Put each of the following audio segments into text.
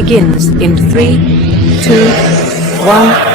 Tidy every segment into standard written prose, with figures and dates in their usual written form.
begins in 3, 2, 1.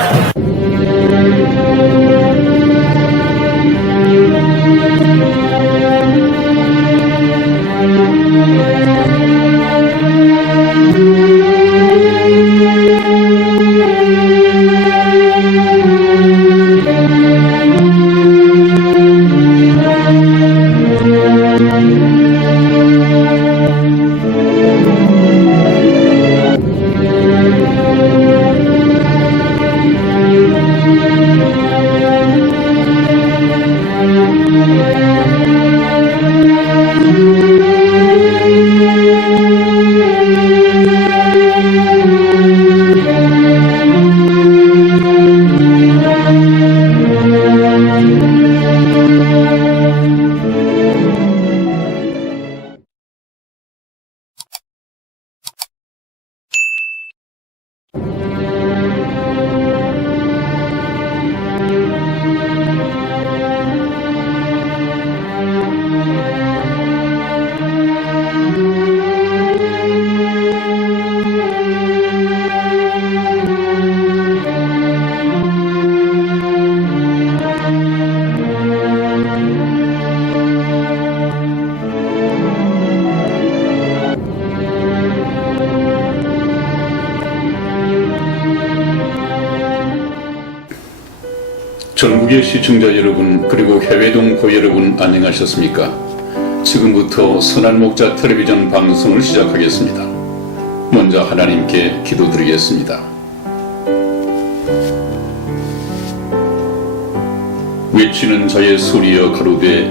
전국의 시청자 여러분, 그리고 해외동포 여러분, 안녕하셨습니까? 지금부터 선한 목자 텔레비전 방송을 시작하겠습니다. 먼저 하나님께 기도드리겠습니다. 외치는 자의 소리여 가로되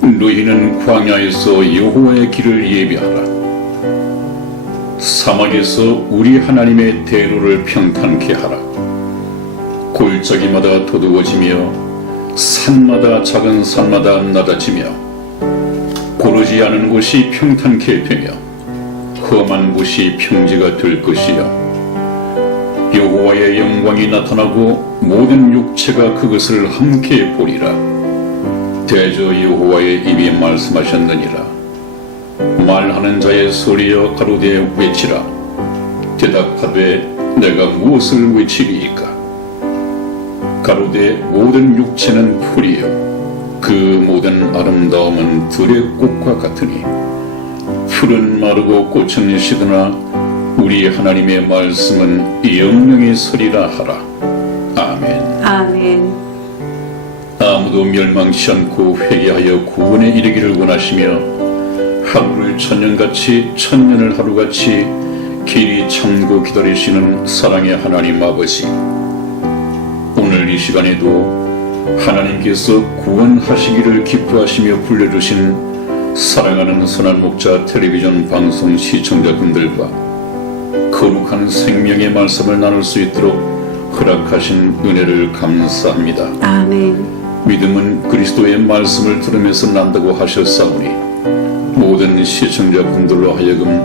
너희는 광야에서 여호와의 길을 예비하라. 사막에서 우리 하나님의 대로를 평탄케 하라. 골짜기마다 도두어지며 산마다 작은 산마다 낮아지며 고르지 않은 곳이 평탄케 되며 험한 곳이 평지가 될 것이요 여호와의 영광이 나타나고 모든 육체가 그것을 함께 보리라. 대저 여호와의 입이 말씀하셨느니라. 말하는 자의 소리여 가로되 외치라. 대답하되 내가 무엇을 외치리이까? 가로되 모든 육체는 풀이요 그 모든 아름다움은 들의 꽃과 같으니 풀은 마르고 꽃은 시드나 우리 하나님의 말씀은 영영이 서리라 하라. 아멘. 아멘. 아무도 멸망치 않고 회개하여 구원에 이르기를 원하시며 하루를 천년같이 천년을 하루같이 길이 참고 기다리시는 사랑의 하나님 아버지, 오늘 이 시간에도 하나님께서 구원하시기를 기뻐하시며 불러주신 사랑하는 선한 목자 텔레비전 방송 시청자분들과 거룩한 생명의 말씀을 나눌 수 있도록 허락하신 은혜를 감사합니다. 아멘. 믿음은 그리스도의 말씀을 들으면서 난다고 하셨사오니 모든 시청자분들로 하여금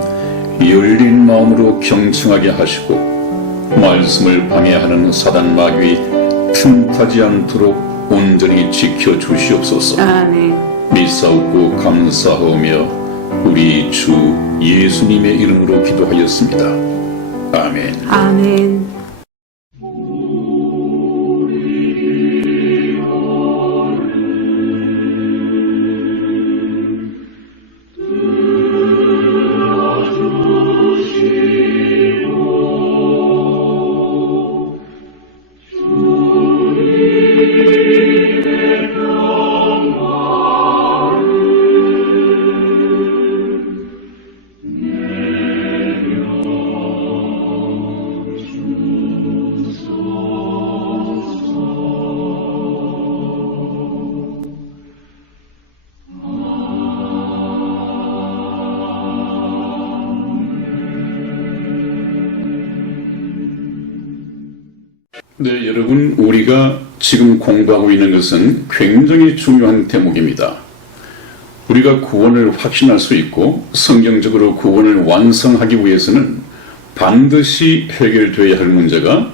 열린 마음으로 경청하게 하시고 말씀을 방해하는 사단 마귀 틈타지 않도록 온전히 지켜주시옵소서. 아멘. 믿사옵고 감사하오며 우리 주 예수님의 이름으로 기도하였습니다. 아멘. 아멘. 네, 여러분, 우리가 지금 공부하고 있는 것은 굉장히 중요한 대목입니다. 우리가 구원을 확신할 수 있고 성경적으로 구원을 완성하기 위해서는 반드시 해결되어야 할 문제가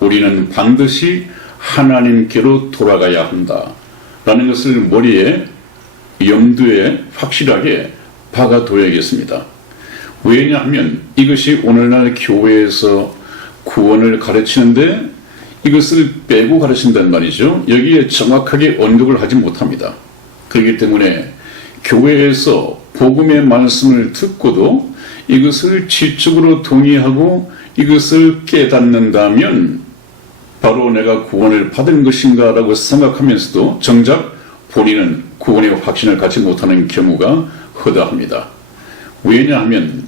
우리는 반드시 하나님께로 돌아가야 한다라는 것을 머리에 염두에 확실하게 박아둬야겠습니다. 왜냐하면 이것이 오늘날 교회에서 구원을 가르치는데 이것을 빼고 가르친단 말이죠. 여기에 정확하게 언급을 하지 못합니다. 그렇기 때문에 교회에서 복음의 말씀을 듣고도 이것을 지적으로 동의하고 이것을 깨닫는다면 바로 내가 구원을 받은 것인가 라고 생각하면서도 정작 본인은 구원의 확신을 갖지 못하는 경우가 허다합니다. 왜냐하면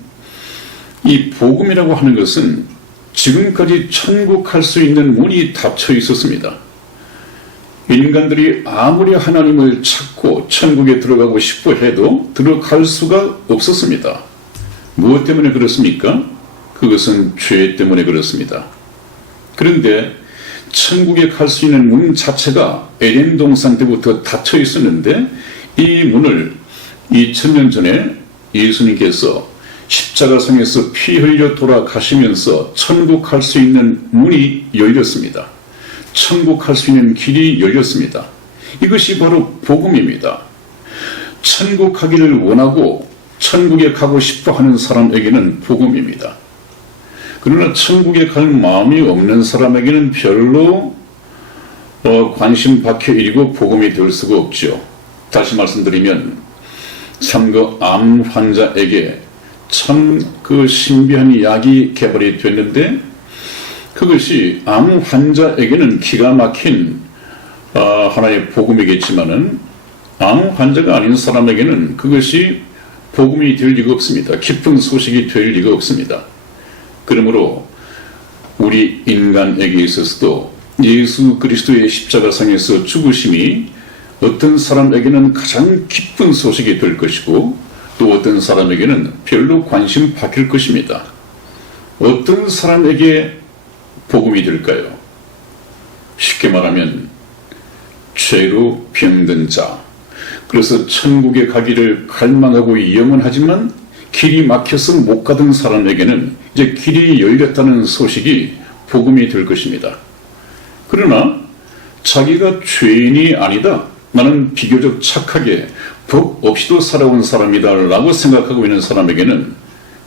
이 복음이라고 하는 것은 지금까지 천국 갈 수 있는 문이 닫혀 있었습니다. 인간들이 아무리 하나님을 찾고 천국에 들어가고 싶어 해도 들어갈 수가 없었습니다. 무엇 때문에 그렇습니까? 그것은 죄 때문에 그렇습니다. 그런데 천국에 갈 수 있는 문 자체가 에덴 동산 때부터 닫혀 있었는데 이 문을 2000년 전에 예수님께서 십자가상에서 피 흘려 돌아가시면서 천국 갈 수 있는 문이 열렸습니다. 천국 갈 수 있는 길이 열렸습니다. 이것이 바로 복음입니다. 천국 가기를 원하고 천국에 가고 싶어 하는 사람에게는 복음입니다. 그러나 천국에 갈 마음이 없는 사람에게는 별로 관심 밖의 일이고 복음이 될 수가 없죠. 다시 말씀드리면 참그 암 환자에게 참 그 신비한 약이 개발이 됐는데 그것이 암 환자에게는 기가 막힌 하나의 복음이겠지만은 암 환자가 아닌 사람에게는 그것이 복음이 될 리가 없습니다. 기쁜 소식이 될 리가 없습니다. 그러므로 우리 인간에게 있어서도 예수 그리스도의 십자가상에서 죽으심이 어떤 사람에게는 가장 기쁜 소식이 될 것이고 또 어떤 사람에게는 별로 관심 바뀔 것입니다. 어떤 사람에게 복음이 될까요? 쉽게 말하면 죄로 병든 자, 그래서 천국에 가기를 갈망하고 염원하지만 길이 막혀서 못 가던 사람에게는 이제 길이 열렸다는 소식이 복음이 될 것입니다. 그러나 자기가 죄인이 아니다, 나는 비교적 착하게 법 없이도 살아온 사람이다 라고 생각하고 있는 사람에게는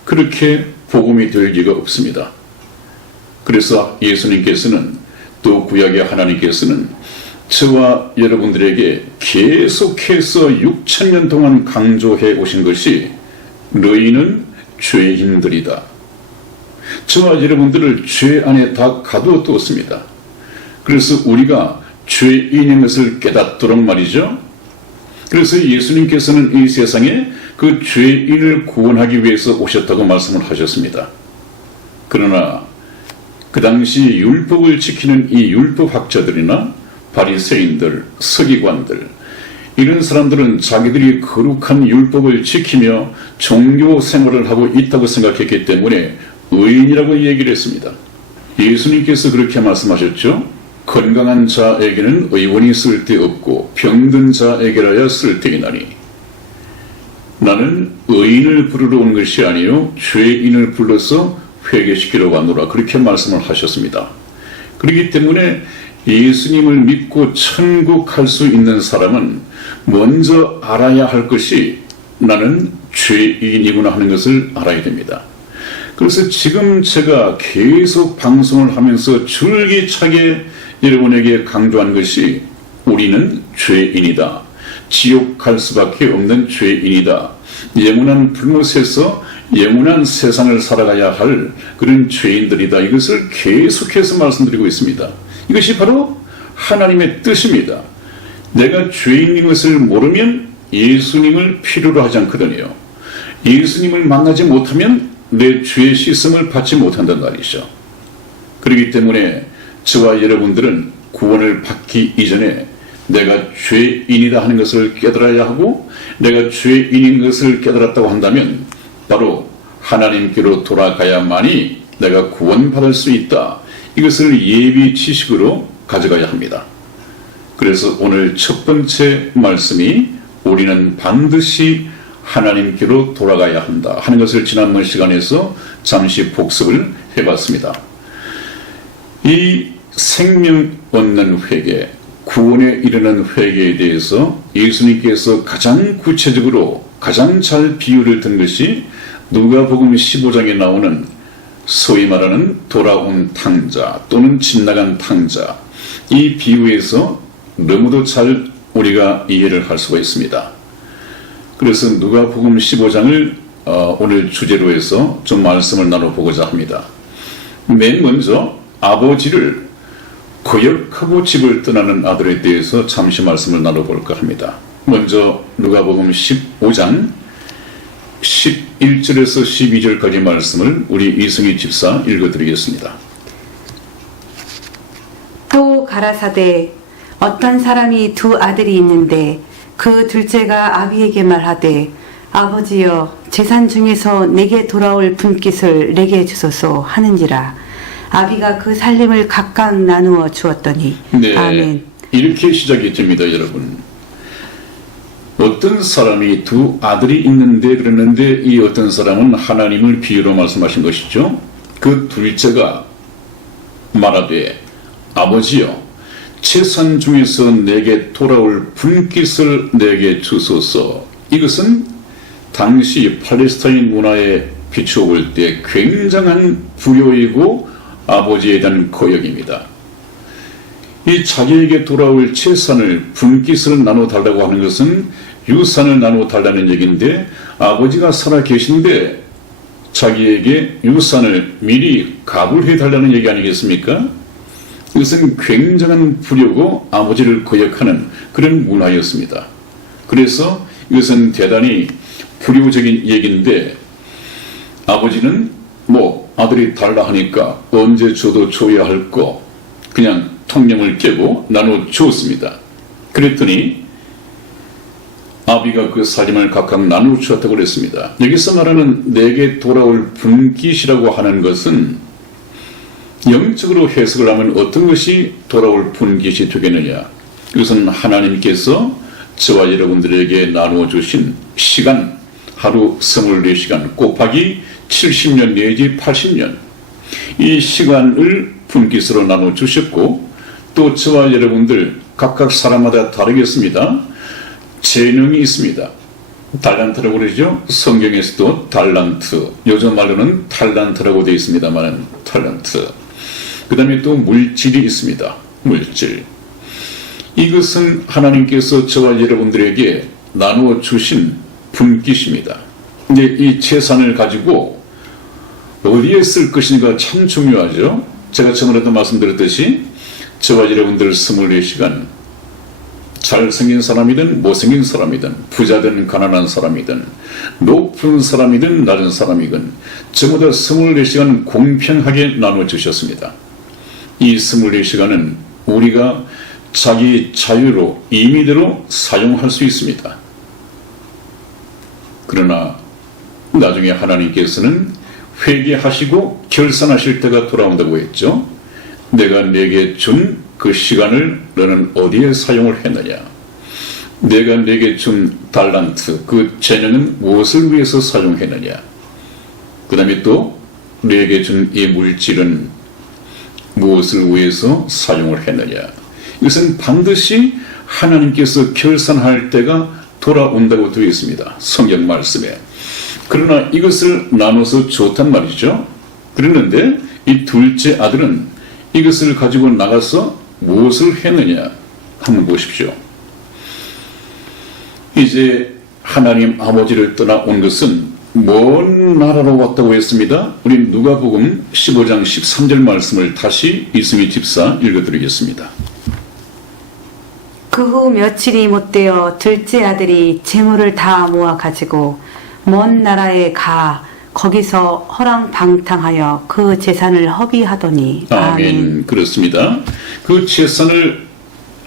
그렇게 복음이 될 리가 없습니다. 그래서 예수님께서는 또 구약의 하나님께서는 저와 여러분들에게 계속해서 6000년 동안 강조해 오신 것이 너희는 죄인들이다. 저와 여러분들을 죄 안에 다 가두었습니다. 그래서 우리가 죄인인 것을 깨닫도록 말이죠. 그래서 예수님께서는 이 세상에 그 죄인을 구원하기 위해서 오셨다고 말씀을 하셨습니다. 그러나 그 당시 율법을 지키는 이 율법학자들이나 바리새인들, 서기관들 이런 사람들은 자기들이 거룩한 율법을 지키며 종교 생활을 하고 있다고 생각했기 때문에 의인이라고 얘기를 했습니다. 예수님께서 그렇게 말씀하셨죠. 건강한 자에게는 의원이 쓸데없고 병든 자에게라야 쓸데있나니 나는 의인을 부르러 온 것이 아니요 죄인을 불러서 회개시키러 왔노라 그렇게 말씀을 하셨습니다. 그렇기 때문에 예수님을 믿고 천국 갈 수 있는 사람은 먼저 알아야 할 것이 나는 죄인이구나 하는 것을 알아야 됩니다. 그래서 지금 제가 계속 방송을 하면서 줄기차게 여러분에게 강조한 것이 우리는 죄인이다. 지옥 갈 수밖에 없는 죄인이다. 영원한 불못에서 영원한 세상을 살아가야 할 그런 죄인들이다. 이것을 계속해서 말씀드리고 있습니다. 이것이 바로 하나님의 뜻입니다. 내가 죄인인 것을 모르면 예수님을 필요로 하지 않거든요. 예수님을 만나지 못하면 내 죄의 씻음을 받지 못한단 말이죠. 그렇기 때문에 저와 여러분들은 구원을 받기 이전에 내가 죄인이다 하는 것을 깨달아야 하고 내가 죄인인 것을 깨달았다고 한다면 바로 하나님께로 돌아가야만이 내가 구원받을 수 있다. 이것을 예비 지식으로 가져가야 합니다. 그래서 오늘 첫 번째 말씀이 우리는 반드시 하나님께로 돌아가야 한다 하는 것을 지난번 시간에서 잠시 복습을 해봤습니다. 이 생명 얻는 회개, 구원에 이르는 회개에 대해서 예수님께서 가장 구체적으로 가장 잘 비유를 든 것이 누가복음 15장에 나오는 소위 말하는 돌아온 탕자 또는 집 나간 탕자, 이 비유에서 너무도 잘 우리가 이해를 할 수가 있습니다. 그래서 누가복음 15장을 오늘 주제로 해서 좀 말씀을 나눠보고자 합니다. 맨 먼저 아버지를 거역하고 집을 떠나는 아들에 대해서 잠시 말씀을 나눠볼까 합니다. 먼저 누가복음 15장 11절에서 12절까지 말씀을 우리 이승희 집사 읽어드리겠습니다. 또 가라사대 어떤 사람이 두 아들이 있는데 그 둘째가 아비에게 말하되 아버지여 재산 중에서 내게 돌아올 분깃을 내게 주소서 하는지라. 아비가 그 살림을 각각 나누어 주었더니 네, 아멘. 이렇게 시작이 됩니다, 여러분. 어떤 사람이 두 아들이 있는데 그러는데 이 어떤 사람은 하나님을 비유로 말씀하신 것이죠. 그 둘째가 말하되 아버지여 재산 중에서 내게 돌아올 분깃을 내게 주소서. 이것은 당시 팔레스타인 문화에 비추어 볼 때 굉장한 불효이고 아버지에 대한 거역입니다. 이 자기에게 돌아올 재산을 분깃을 나눠 달라고 하는 것은 유산을 나눠 달라는 얘기인데, 아버지가 살아 계신데 자기에게 유산을 미리 가불해 달라는 얘기 아니겠습니까? 이것은 굉장한 불효고 아버지를 거역하는 그런 문화였습니다. 그래서 이것은 대단히 불효적인 얘기인데, 아버지는 아들이 달라 하니까 언제 줘도 줘야 할 거 그냥 통념을 깨고 나눠 주었습니다. 그랬더니 아비가 그 살림을 각각 나누어 주었다고 그랬습니다. 여기서 말하는 내게 돌아올 분깃이라고 하는 것은 영적으로 해석을 하면 어떤 것이 돌아올 분깃이 되겠느냐. 이것은 하나님께서 저와 여러분들에게 나누어 주신 시간, 하루 24시간 곱하기 70년 내지 80년, 이 시간을 분깃으로 나눠 주셨고, 또 저와 여러분들 각각 사람마다 다르겠습니다. 재능이 있습니다. 달란트라고 그러죠. 성경에서도 달란트, 요즘 말로는 탈란트라고 되어 있습니다만 탈란트. 그 다음에 또 물질이 있습니다. 물질. 이것은 하나님께서 저와 여러분들에게 나누어 주신 분깃입니다. 이제 이 재산을 가지고 어디에 쓸 것인가 참 중요하죠. 제가 처음에도 말씀드렸듯이 저와 여러분들 24시간 잘생긴 사람이든 못생긴 사람이든 부자든 가난한 사람이든 높은 사람이든 낮은 사람이든 전부 다 24시간 공평하게 나눠주셨습니다. 이 24시간은 우리가 자기 자유로 임의대로 사용할 수 있습니다. 그러나 나중에 하나님께서는 회개하시고 결산하실 때가 돌아온다고 했죠. 내가 내게 준 그 시간을 너는 어디에 사용을 했느냐. 내가 내게 준 달란트, 그 재능은 무엇을 위해서 사용했느냐. 그 다음에 또 내게 준 이 물질은 무엇을 위해서 사용을 했느냐. 이것은 반드시 하나님께서 결산할 때가 돌아온다고 되어 있습니다. 성경 말씀에. 그러나 이것을 나눠서 좋단 말이죠. 그랬는데 이 둘째 아들은 이것을 가지고 나가서 무엇을 했느냐 한번 보십시오. 이제 하나님 아버지를 떠나온 것은 먼 나라로 왔다고 했습니다. 우리 누가복음 15장 13절 말씀을 다시 이승희 집사 읽어드리겠습니다. 그 후 며칠이 못되어 둘째 아들이 재물을 다 모아 가지고 먼 나라에 가 거기서 허랑방탕하여 그 재산을 허비하더니 아멘. 그렇습니다. 그 재산을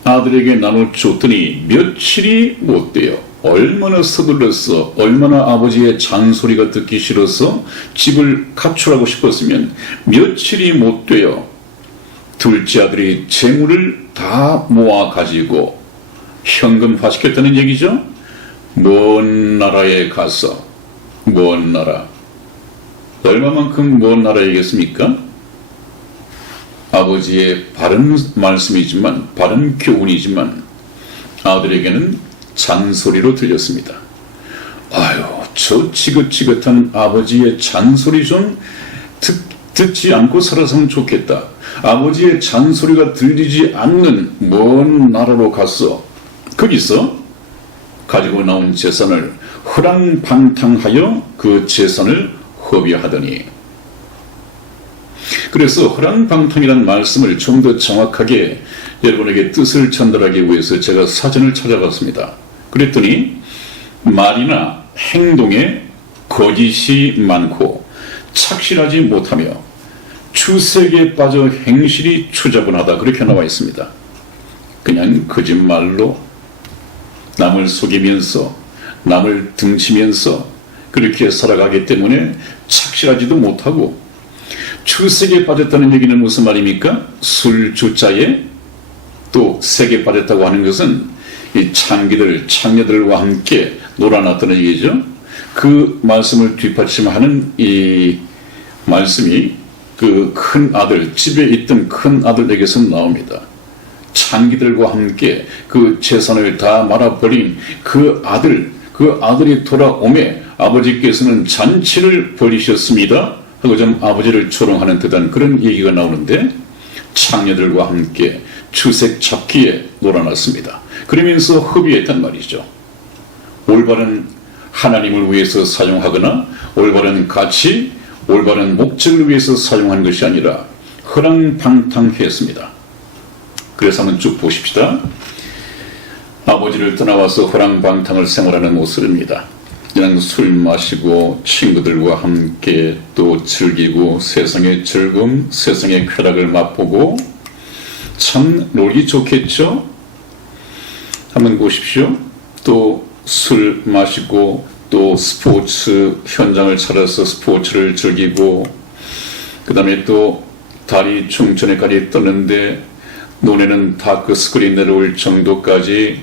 아들에게 나눠줬더니 며칠이 못되어 얼마나 서둘러서 얼마나 아버지의 잔소리가 듣기 싫어서 집을 가출하고 싶었으면 며칠이 못되어 둘째 아들이 재물을 다 모아 가지고 현금화시켰다는 얘기죠. 먼 나라에 가서, 먼 나라, 얼마만큼 먼 나라이겠습니까? 아버지의 바른 말씀이지만, 바른 교훈이지만 아들에게는 잔소리로 들렸습니다. 아유, 저 지긋지긋한 아버지의 잔소리 좀 듣지 않고 살았으면 좋겠다. 아버지의 잔소리가 들리지 않는 먼 나라로 갔어. 거기서 가지고 나온 재산을 허랑방탕하여 그 재산을 허비하더니, 그래서 허랑방탕이라는 말씀을 좀 더 정확하게 여러분에게 뜻을 전달하기 위해서 제가 사전을 찾아봤습니다. 그랬더니 말이나 행동에 거짓이 많고 착실하지 못하며 추색에 빠져 행실이 추자분하다, 그렇게 나와 있습니다. 그냥 거짓말로 남을 속이면서 남을 등치면서 그렇게 살아가기 때문에 착실하지도 못하고, 추색에 빠졌다는 얘기는 무슨 말입니까? 술주자에 또 색에 빠졌다고 하는 것은 이 창녀들과 함께 놀아났다는 얘기죠. 그 말씀을 뒷받침하는 이 말씀이 그 큰 아들, 집에 있던 큰 아들에게서 나옵니다. 창기들과 함께 그 재산을 다 말아버린 그 아들이 돌아오매 아버지께서는 잔치를 벌이셨습니다 하고 좀 아버지를 조롱하는 듯한 그런 얘기가 나오는데, 창녀들과 함께 추색 잡기에 놀아났습니다. 그러면서 허비했단 말이죠. 올바른 하나님을 위해서 사용하거나 올바른 가치, 올바른 목적을 위해서 사용한 것이 아니라 허랑방탕했습니다. 그래서 한번 쭉 보십시다. 아버지를 떠나와서 허랑방탕을 생활하는 모습입니다. 그냥 술 마시고 친구들과 함께 또 즐기고 세상의 즐거움, 세상의 쾌락을 맛보고 참 놀기 좋겠죠? 한번 보십시오. 또 술 마시고 또 스포츠 현장을 찾아서 스포츠를 즐기고, 그 다음에 또 달이 중천에까지 떴는데 눈에는 다크 스크린 내려올 정도까지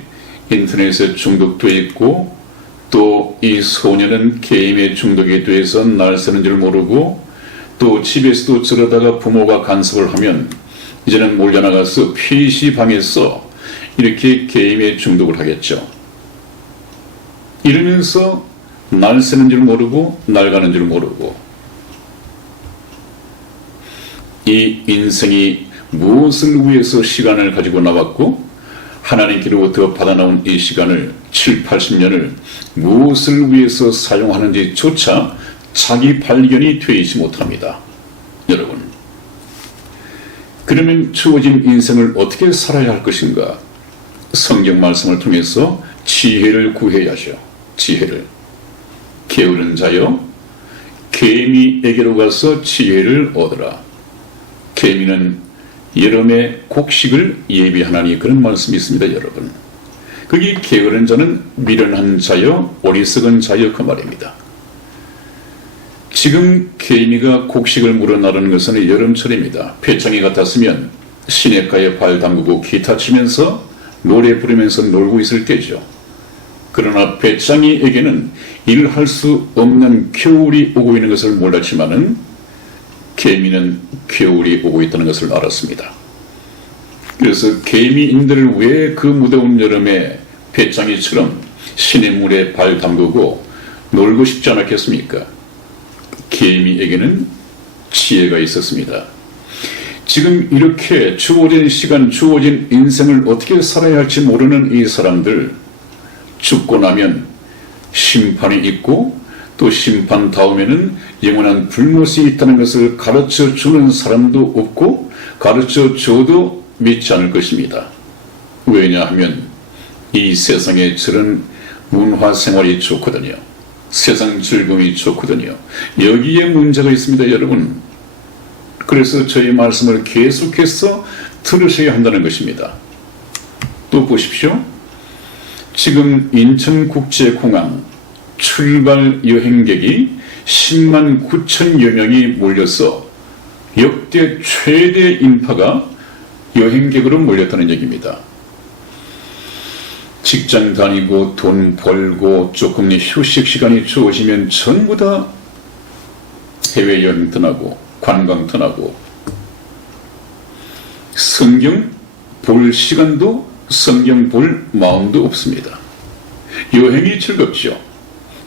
인터넷에 중독돼 있고, 또 이 소녀는 게임에 중독이 돼서 날 새는 줄 모르고, 또 집에서도 저러다가 부모가 간섭을 하면 이제는 몰려나가서 PC방에서 이렇게 게임에 중독을 하겠죠. 이러면서 날 새는 줄 모르고 날 가는 줄 모르고, 이 인생이 무엇을 위해서 시간을 가지고 나왔고 하나님께로부터 받아나온 이 시간을 7, 80년을 무엇을 위해서 사용하는지 조차 자기 발견이 되지 못합니다. 여러분, 그러면 주어진 인생을 어떻게 살아야 할 것인가? 성경 말씀을 통해서 지혜를 구해야죠. 지혜를. 게으른 자여, 개미에게로 가서 지혜를 얻으라. 개미는 여름의 곡식을 예비하나니, 그런 말씀이 있습니다. 여러분, 거기 게으른 자는 미련한 자여, 어리석은 자여, 그 말입니다. 지금 개미가 곡식을 물어 나르는 것은 여름철입니다. 배짱이 같았으면 시냇가에 발 담그고 기타 치면서 노래 부르면서 놀고 있을 때죠. 그러나 배짱이에게는 일할 수 없는 겨울이 오고 있는 것을 몰랐지만은 개미는 겨울이 오고 있다는 것을 알았습니다. 그래서 개미인들을 왜 그 무더운 여름에 배짱이처럼 시냇물에 발 담그고 놀고 싶지 않았겠습니까? 개미에게는 지혜가 있었습니다. 지금 이렇게 주어진 시간, 주어진 인생을 어떻게 살아야 할지 모르는 이 사람들, 죽고 나면 심판이 있고 또 심판 다음에는 영원한 불못이 있다는 것을 가르쳐 주는 사람도 없고 가르쳐 줘도 믿지 않을 것입니다. 왜냐하면 이 세상에 저런 문화 생활이 좋거든요. 세상 즐거움이 좋거든요. 여기에 문제가 있습니다, 여러분. 그래서 저희 말씀을 계속해서 들으셔야 한다는 것입니다. 또 보십시오. 지금 인천국제공항 출발 여행객이 10만 9천여 명이 몰려서 역대 최대 인파가 여행객으로 몰렸다는 얘기입니다. 직장 다니고 돈 벌고 조금 휴식 시간이 주어지면 전부 다 해외여행 떠나고 관광 떠나고, 성경 볼 시간도 성경 볼 마음도 없습니다. 여행이 즐겁죠.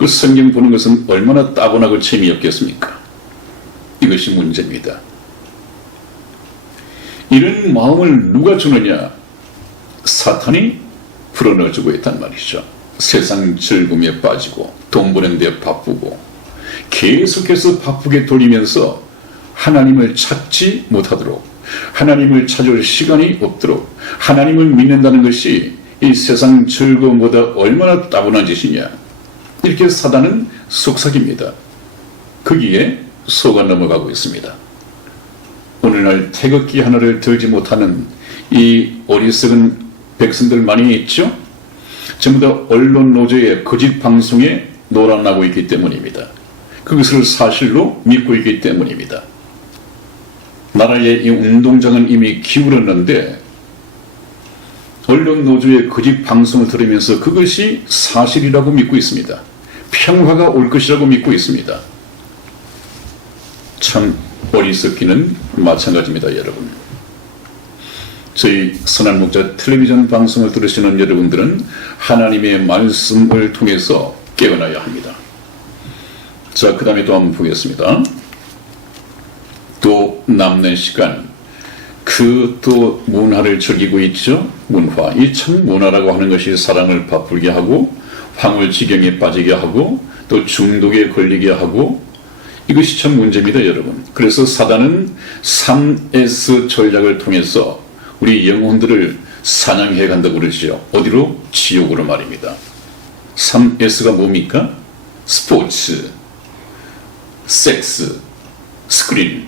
그 성경 보는 것은 얼마나 따분하고 재미없겠습니까? 이것이 문제입니다. 이런 마음을 누가 주느냐? 사탄이 불어넣어주고 있단 말이죠. 세상 즐거움에 빠지고 돈 버는 데 바쁘고 계속해서 바쁘게 돌리면서 하나님을 찾지 못하도록, 하나님을 찾을 시간이 없도록, 하나님을 믿는다는 것이 이 세상 즐거움보다 얼마나 따분한 짓이냐, 이렇게 사단은 속삭입니다. 거기에 속아 넘어가고 있습니다. 오늘날 태극기 하나를 들지 못하는 이 어리석은 백성들 많이 있죠? 전부 다 언론 노조의 거짓 방송에 놀아나고 있기 때문입니다. 그것을 사실로 믿고 있기 때문입니다. 나라의 이 운동장은 이미 기울었는데 언론 노조의 거짓 방송을 들으면서 그것이 사실이라고 믿고 있습니다. 평화가 올 것이라고 믿고 있습니다. 참 어리석기는 마찬가지입니다, 여러분. 저희 선한목자 텔레비전 방송을 들으시는 여러분들은 하나님의 말씀을 통해서 깨어나야 합니다. 자, 그 다음에 또 한번 보겠습니다. 또 남는 시간, 그 또 문화를 즐기고 있죠. 문화, 이 참 문화라고 하는 것이 사람을 바쁘게 하고 황홀지경에 빠지게 하고 또 중독에 걸리게 하고, 이것이 참 문제입니다, 여러분. 그래서 사단은 3S 전략을 통해서 우리 영혼들을 사냥해 간다고 그러죠. 어디로? 지옥으로 말입니다. 3S가 뭡니까? 스포츠, 섹스, 스크린,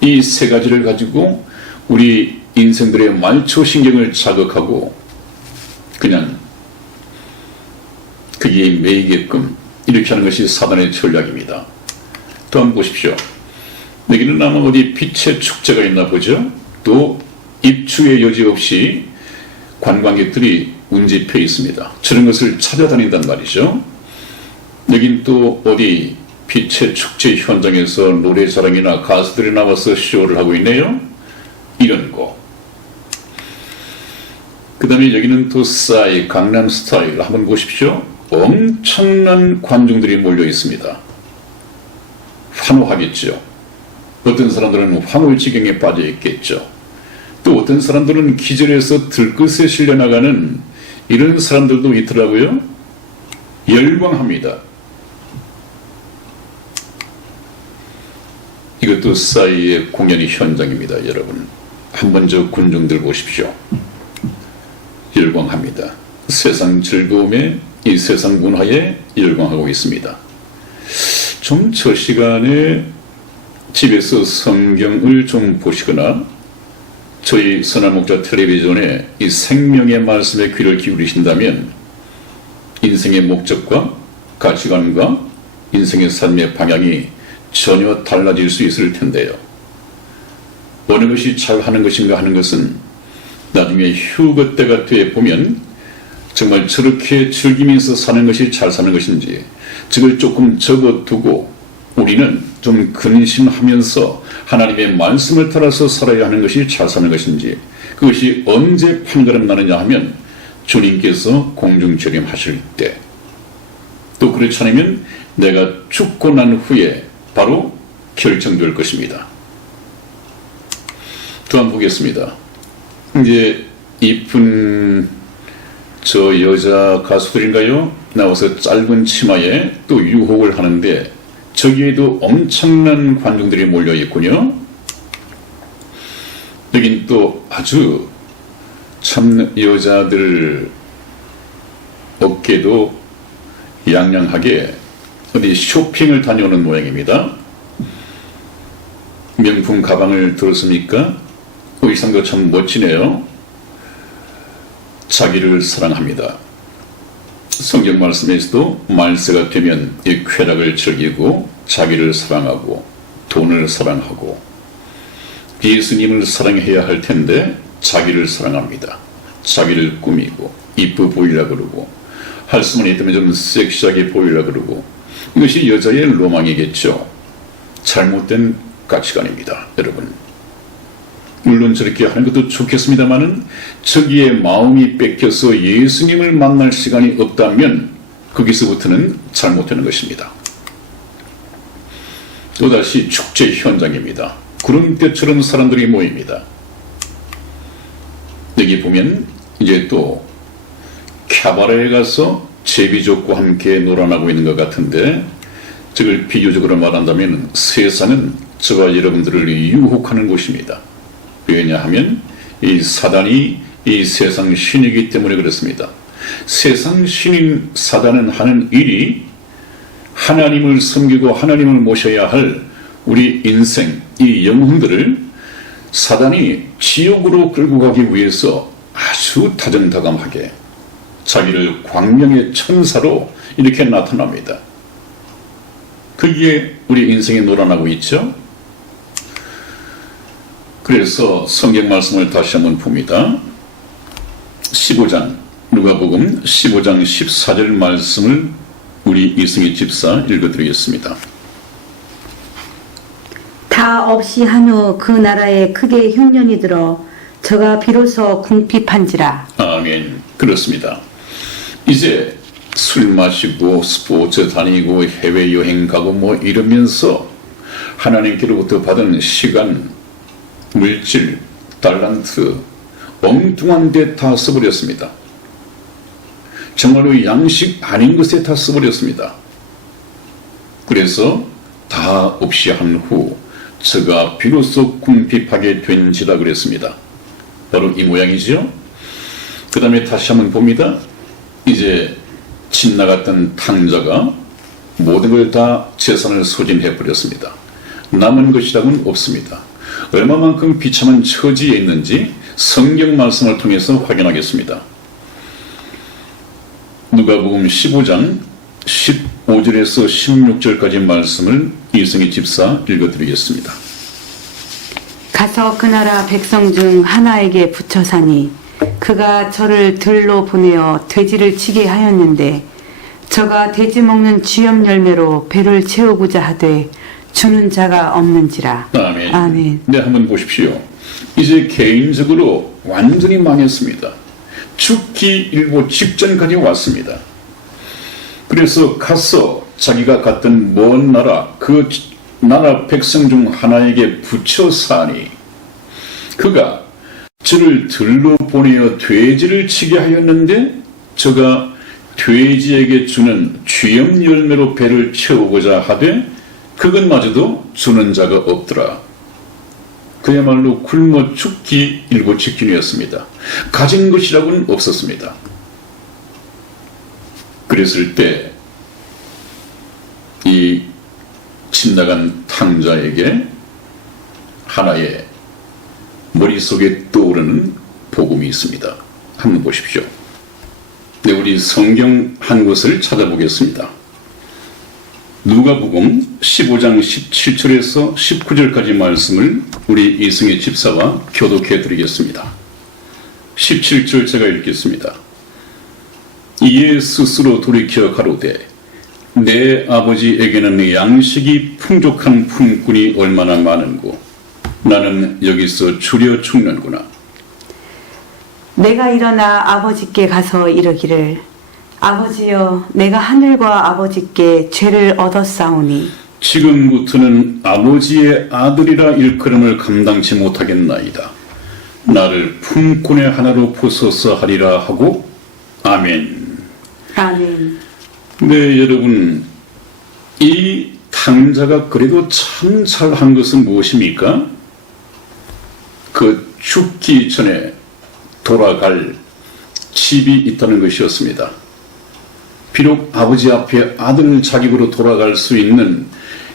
이 세 가지를 가지고 우리 인생들의 말초신경을 자극하고 그냥 거기에 매이게끔 이렇게 하는 것이 사단의 전략입니다. 또 한번 보십시오. 여기는 아마 어디 빛의 축제가 있나 보죠. 또 입추의 여지 없이 관광객들이 운집해 있습니다. 저런 것을 찾아다닌단 말이죠. 여긴 또 어디 빛의 축제 현장에서 노래자랑이나 가수들이 나와서 쇼를 하고 있네요. 이런 거. 그 다음에 여기는 또 싸이, 강남스타일 한번 보십시오. 엄청난 관중들이 몰려 있습니다. 환호하겠죠. 어떤 사람들은 황홀지경에 빠져 있겠죠. 또 어떤 사람들은 기절해서 들것에 실려나가는 이런 사람들도 있더라고요. 열광합니다. 이것도 싸이의 공연이 현장입니다, 여러분. 한번 저 군중들 보십시오. 열광합니다. 세상 즐거움에, 이 세상 문화에 열광하고 있습니다. 좀 저 시간에 집에서 성경을 좀 보시거나 저희 선한목자 텔레비전에 이 생명의 말씀에 귀를 기울이신다면 인생의 목적과 가치관과 인생의 삶의 방향이 전혀 달라질 수 있을 텐데요. 어느 것이 잘하는 것인가 하는 것은 나중에 휴거 때가 돼 보면 정말 저렇게 즐기면서 사는 것이 잘 사는 것인지, 저걸 조금 접어두고 우리는 좀 근심하면서 하나님의 말씀을 따라서 살아야 하는 것이 잘 사는 것인지, 그것이 언제 판가름 나느냐 하면 주님께서 공중재림하실 때, 또 그렇지 않으면 내가 죽고 난 후에 바로 결정될 것입니다. 또 한번 보겠습니다. 이제 이쁜 저 여자 가수들인가요? 나와서 짧은 치마에 또 유혹을 하는데 저기에도 엄청난 관중들이 몰려 있군요. 여긴 또 아주 참 여자들 어깨도 양양하게 어디 쇼핑을 다녀오는 모양입니다. 명품 가방을 들었습니까? 의상도 참 멋지네요. 자기를 사랑합니다. 성경 말씀에서도 말세가 되면 이 쾌락을 즐기고 자기를 사랑하고 돈을 사랑하고 예수님을 사랑해야 할 텐데 자기를 사랑합니다. 자기를 꾸미고 이쁘 보이려 그러고 할 수만 있다면 좀 섹시하게 보이려 그러고, 이것이 여자의 로망이겠죠. 잘못된 가치관입니다, 여러분. 물론 저렇게 하는 것도 좋겠습니다만은 저기에 마음이 뺏겨서 예수님을 만날 시간이 없다면 거기서부터는 잘못되는 것입니다. 또다시 축제 현장입니다. 구름대처럼 사람들이 모입니다. 여기 보면 이제 또 캬바레에 가서 제비족과 함께 놀아나고 있는 것 같은데, 저걸 비교적으로 말한다면 세상은 저와 여러분들을 유혹하는 곳입니다. 왜냐하면 이 사단이 이 세상 신이기 때문에 그렇습니다. 세상 신인 사단은 하는 일이 하나님을 섬기고 하나님을 모셔야 할 우리 인생, 이 영혼들을 사단이 지옥으로 끌고 가기 위해서 아주 다정다감하게 자기를 광명의 천사로 이렇게 나타납니다. 그게 우리 인생에 놀아나고 있죠. 그래서 성경 말씀을 다시 한번 봅니다. 15장, 누가복음 15장 14절 말씀을 우리 이승희 집사 읽어드리겠습니다. 다 없이 한 후 그 나라에 크게 흉년이 들어 저가 비로소 궁핍한지라. 아멘. 그렇습니다. 이제 술 마시고 스포츠 다니고 해외여행 가고 뭐 이러면서 하나님께로부터 받은 시간, 물질, 달란트 엉뚱한 데 다 써버렸습니다. 정말로 양식 아닌 것에 다 써버렸습니다. 그래서 다 없이 한 후 저가 비로소 궁핍하게 된지라 그랬습니다. 바로 이 모양이죠. 그 다음에 다시 한번 봅니다. 이제 집 나갔던 탕자가 모든 걸 다 재산을 소진해 버렸습니다. 남은 것이라고는 없습니다. 얼마만큼 비참한 처지에 있는지 성경 말씀을 통해서 확인하겠습니다. 누가복음 15장 15절에서 16절까지 말씀을 이승희 집사 읽어드리겠습니다. 가서 그 나라 백성 중 하나에게 붙여사니 그가 저를 들로 보내어 돼지를 치게 하였는데 저가 돼지 먹는 쥐염 열매로 배를 채우고자 하되 주는 자가 없는지라. 아멘. 아멘. 네, 한번 보십시오. 이제 개인적으로 완전히 망했습니다. 죽기 일보 직전까지 왔습니다. 그래서 가서 자기가 갔던 먼 나라, 그 나라 백성 중 하나에게 붙여 사니 그가 저를 들로 보내어 돼지를 치게 하였는데 저가 돼지에게 주는 쥐염 열매로 배를 채우고자 하되 그것마저도 주는 자가 없더라. 그야말로 굶어 죽기 일보 직전이었습니다. 가진 것이라고는 없었습니다. 그랬을 때 이 집 나간 탕자에게 하나의 머릿속에 떠오르는 복음이 있습니다. 한번 보십시오. 네, 우리 성경 한 곳을 찾아보겠습니다. 누가복음 15장 17절에서 19절까지 말씀을 우리 이승희 집사와 교독해 드리겠습니다. 17절 제가 읽겠습니다. 이에 스스로 돌이켜 가로되 내 아버지에게는 양식이 풍족한 품꾼이 얼마나 많은고 나는 여기서 줄여 죽는구나. 내가 일어나 아버지께 가서 이르기를 아버지여 내가 하늘과 아버지께 죄를 얻었사오니 지금부터는 아버지의 아들이라 일컬음을 감당치 못하겠나이다. 나를 품꾼의 하나로 보소서 하리라 하고 아멘. 아멘. 네, 여러분, 이 탕자가 그래도 참 잘한 것은 무엇입니까? 그 죽기 전에 돌아갈 집이 있다는 것이었습니다. 비록 아버지 앞에 아들 자격으로 돌아갈 수 있는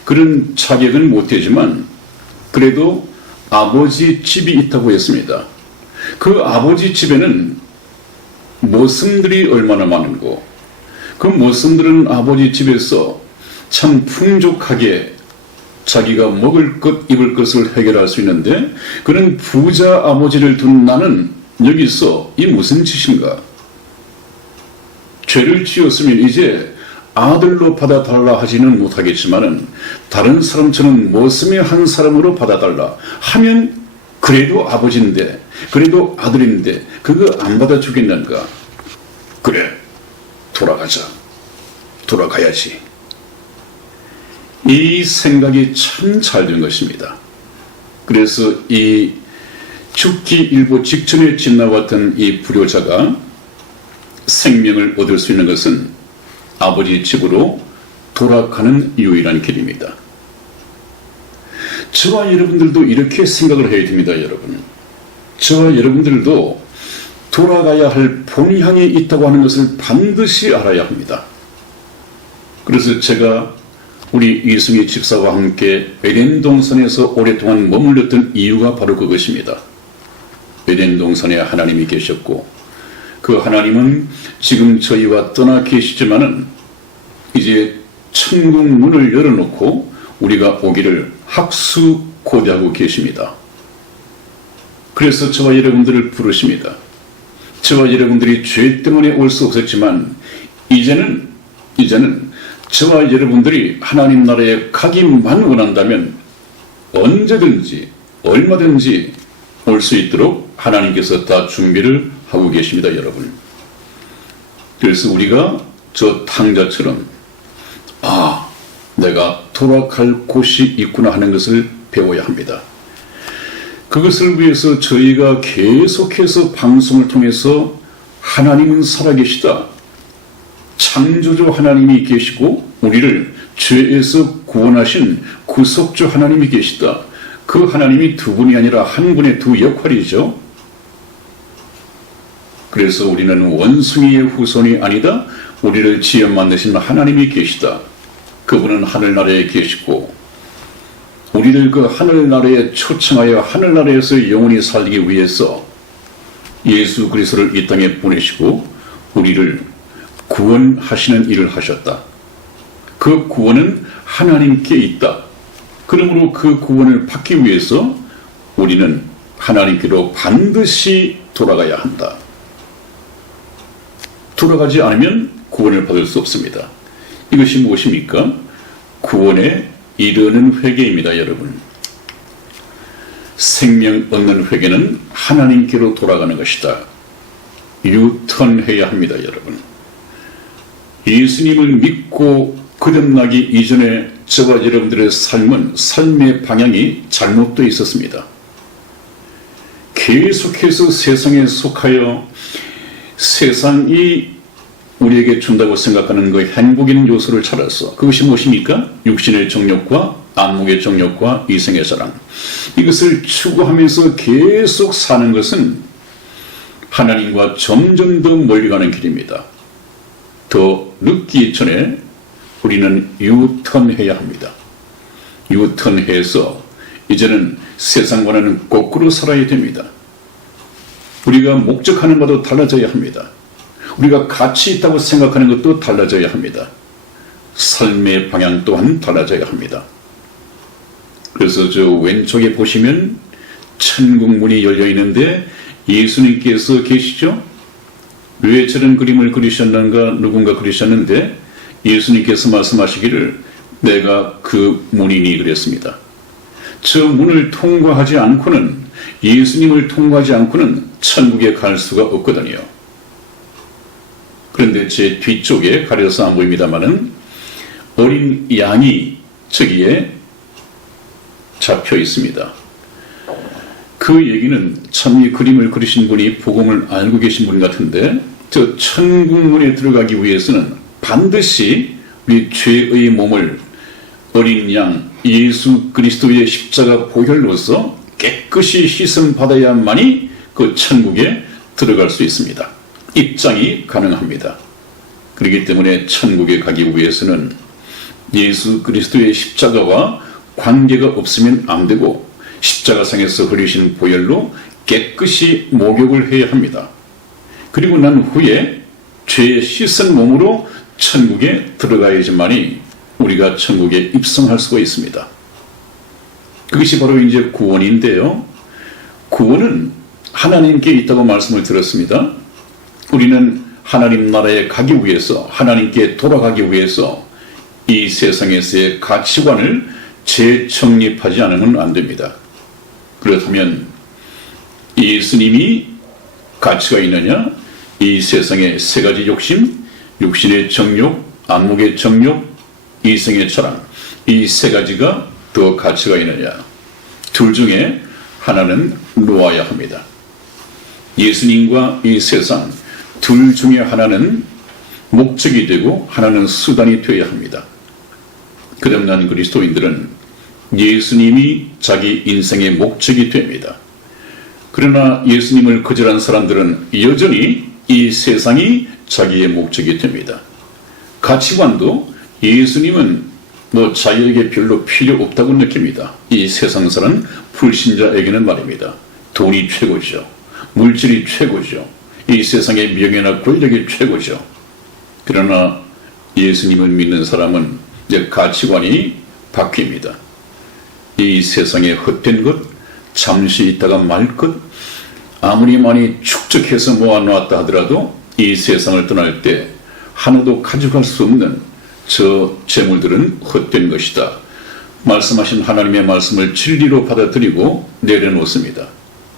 그런 자격은 못 되지만 그래도 아버지 집이 있다고 했습니다. 그 아버지 집에는 모습들이 얼마나 많은고 그 모습들은 아버지 집에서 참 풍족하게 자기가 먹을 것 입을 것을 해결할 수 있는데 그런 부자 아버지를 둔 나는 여기서 이 무슨 짓인가? 죄를 지었으면 이제 아들로 받아달라 하지는 못하겠지만은 다른 사람처럼 모습의 한 사람으로 받아달라 하면 그래도 아버지인데 그래도 아들인데 그거 안 받아주겠는가? 그래 돌아가자. 돌아가야지. 이 생각이 참 잘 된 것입니다. 그래서 이 죽기 일보 직전에 지나왔던 이 불효자가 생명을 얻을 수 있는 것은 아버지 집으로 돌아가는 유일한 길입니다. 저와 여러분들도 이렇게 생각을 해야 됩니다, 여러분. 저와 여러분들도 돌아가야 할 본향이 있다고 하는 것을 반드시 알아야 합니다. 그래서 제가 우리 이승희 집사와 함께 에덴 동산에서 오랫동안 머물렀던 이유가 바로 그것입니다. 에덴 동산에 하나님이 계셨고 그 하나님은 지금 저희와 떠나 계시지만은 이제 천국 문을 열어놓고 우리가 오기를 학수고대하고 계십니다. 그래서 저와 여러분들을 부르십니다. 저와 여러분들이 죄 때문에 올 수 없었지만 이제는 저와 여러분들이 하나님 나라에 가기만 원한다면 언제든지 얼마든지 올 수 있도록 하나님께서 다 준비를 하고 계십니다, 여러분. 그래서 우리가 저 탕자처럼 내가 돌아갈 곳이 있구나 하는 것을 배워야 합니다. 그것을 위해서 저희가 계속해서 방송을 통해서 하나님은 살아계시다. 창조주 하나님이 계시고 우리를 죄에서 구원하신 구속주 하나님이 계시다. 그 하나님이 두 분이 아니라 한 분의 두 역할이죠. 그래서 우리는 원숭이의 후손이 아니다. 우리를 지어 만드신 하나님이 계시다. 그분은 하늘나라에 계시고 우리를 그 하늘나라에 초청하여 하늘나라에서 영원히 살기 위해서 예수 그리스도를 이 땅에 보내시고 우리를 구원하시는 일을 하셨다. 그 구원은 하나님께 있다. 그러므로 그 구원을 받기 위해서 우리는 하나님께로 반드시 돌아가야 한다. 돌아가지 않으면 구원을 받을 수 없습니다. 이것이 무엇입니까? 구원에 이르는 회개입니다, 여러분. 생명 얻는 회개는 하나님께로 돌아가는 것이다. 유턴해야 합니다, 여러분. 예수님을 믿고 거듭나기 이전에 저와 여러분들의 삶의 방향이 잘못되어 있었습니다. 계속해서 세상에 속하여 세상이 우리에게 준다고 생각하는 그 행복인 요소를 찾아서 그것이 무엇입니까? 육신의 정욕과 안목의 정욕과 이생의 사랑. 이것을 추구하면서 계속 사는 것은 하나님과 점점 더 멀리가는 길입니다. 더 늦기 전에 우리는 유턴해야 합니다. 유턴해서 이제는 세상과는 거꾸로 살아야 됩니다. 우리가 목적하는 바도 달라져야 합니다. 우리가 가치 있다고 생각하는 것도 달라져야 합니다. 삶의 방향 또한 달라져야 합니다. 그래서 저 왼쪽에 보시면 천국 문이 열려 있는데 예수님께서 계시죠? 왜 저런 그림을 그리셨는가 누군가 그리셨는데 예수님께서 말씀하시기를 내가 그 문이니 그랬습니다. 저 문을 통과하지 않고는 예수님을 통과하지 않고는 천국에 갈 수가 없거든요. 그런데 제 뒤쪽에 가려서 안 보입니다만은 어린 양이 저기에 잡혀 있습니다. 그 얘기는 참 이 그림을 그리신 분이 복음을 알고 계신 분 같은데 저 천국문에 들어가기 위해서는 반드시 우리 죄의 몸을 어린 양 예수 그리스도의 십자가 보혈로서 깨끗이 씻음 받아야만이 그 천국에 들어갈 수 있습니다. 입장이 가능합니다. 그렇기 때문에 천국에 가기 위해서는 예수 그리스도의 십자가와 관계가 없으면 안 되고 십자가상에서 흘리신 보혈로 깨끗이 목욕을 해야 합니다. 그리고 난 후에 죄에 씻은 몸으로 천국에 들어가야지만이 우리가 천국에 입성할 수가 있습니다. 그것이 바로 이제 구원인데요. 구원은 하나님께 있다고 말씀을 드렸습니다. 우리는 하나님 나라에 가기 위해서 하나님께 돌아가기 위해서 이 세상에서의 가치관을 재정립하지 않으면 안 됩니다. 그렇다면 예수님이 가치가 있느냐? 이 세상의 세 가지 욕심, 육신의 정욕, 안목의 정욕, 이성의 철학, 이 세 가지가 더 가치가 있느냐? 둘 중에 하나는 놓아야 합니다. 예수님과 이 세상 둘 중에 하나는 목적이 되고 하나는 수단이 되어야 합니다. 그러면 그리스도인들은 예수님이 자기 인생의 목적이 됩니다. 그러나 예수님을 거절한 사람들은 여전히 이 세상이 자기의 목적이 됩니다. 가치관도 예수님은 자기에게 별로 필요 없다고 느낍니다. 이 세상사는 불신자에게는 말입니다. 돈이 최고죠. 물질이 최고죠. 이 세상의 명예나 권력이 최고죠. 그러나 예수님을 믿는 사람은 이제 가치관이 바뀝니다. 이 세상에 헛된 것, 잠시 있다가 말 것, 아무리 많이 축적해서 모아놓았다 하더라도 이 세상을 떠날 때 하나도 가져갈 수 없는 저 재물들은 헛된 것이다. 말씀하신 하나님의 말씀을 진리로 받아들이고 내려놓습니다.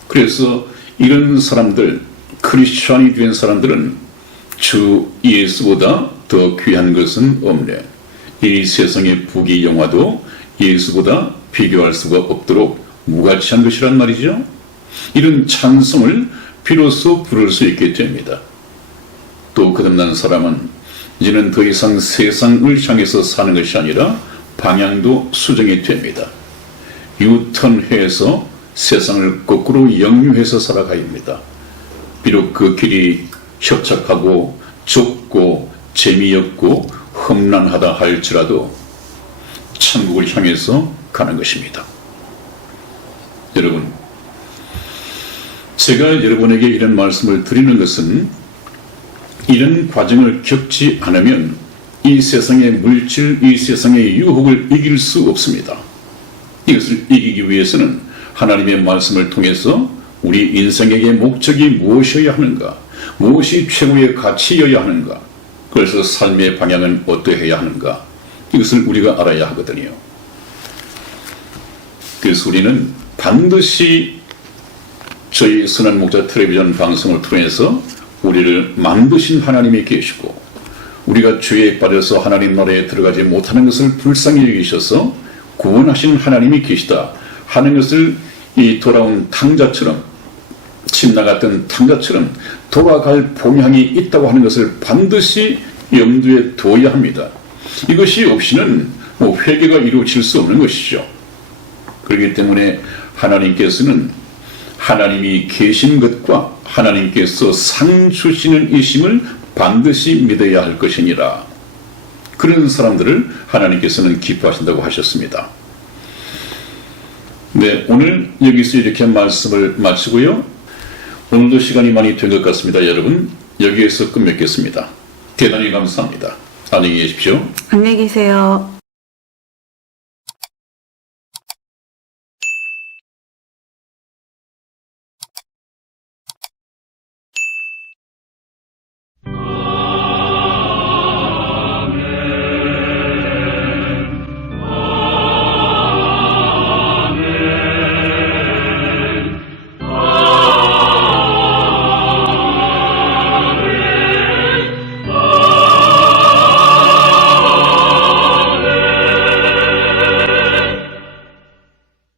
그래서 이런 사람들, 크리스찬이 된 사람들은 주 예수보다 더 귀한 것은 없네. 이 세상의 부귀영화도 예수보다 비교할 수가 없도록 무가치한 것이란 말이죠. 이런 찬송을 비로소 부를 수 있게 됩니다. 또 거듭난 사람은 이제는 더 이상 세상을 향해서 사는 것이 아니라 방향도 수정이 됩니다. 유턴해서 세상을 거꾸로 역류해서 살아가야 합니다. 비록 그 길이 협착하고 좁고 재미없고 험난하다 할지라도 천국을 향해서 가는 것입니다. 여러분, 제가 여러분에게 이런 말씀을 드리는 것은 이런 과정을 겪지 않으면 이 세상의 물질, 이 세상의 유혹을 이길 수 없습니다. 이것을 이기기 위해서는 하나님의 말씀을 통해서 우리 인생에게 목적이 무엇이어야 하는가, 무엇이 최고의 가치여야 하는가, 그래서 삶의 방향은 어떠해야 하는가, 이것을 우리가 알아야 하거든요. 그래서 우리는 반드시 저희 선한 목자 텔레비전 방송을 통해서 우리를 만드신 하나님이 계시고 우리가 죄에 빠져서 하나님 나라에 들어가지 못하는 것을 불쌍히 여기셔서 구원하신 하나님이 계시다 하는 것을 이 돌아온 탕자처럼, 침 나갔던 탕자처럼 돌아갈 본향이 있다고 하는 것을 반드시 염두에 둬야 합니다. 이것이 없이는 회개가 이루어질 수 없는 것이죠. 그렇기 때문에 하나님께서는 하나님이 계신 것과 하나님께서 상 주시는 이심을 반드시 믿어야 할 것이니라. 그런 사람들을 하나님께서는 기뻐하신다고 하셨습니다. 네, 오늘 여기서 이렇게 말씀을 마치고요. 오늘도 시간이 많이 된 것 같습니다. 여러분, 여기에서 끝맺겠습니다. 대단히 감사합니다. 안녕히 계십시오. 안녕히 계세요.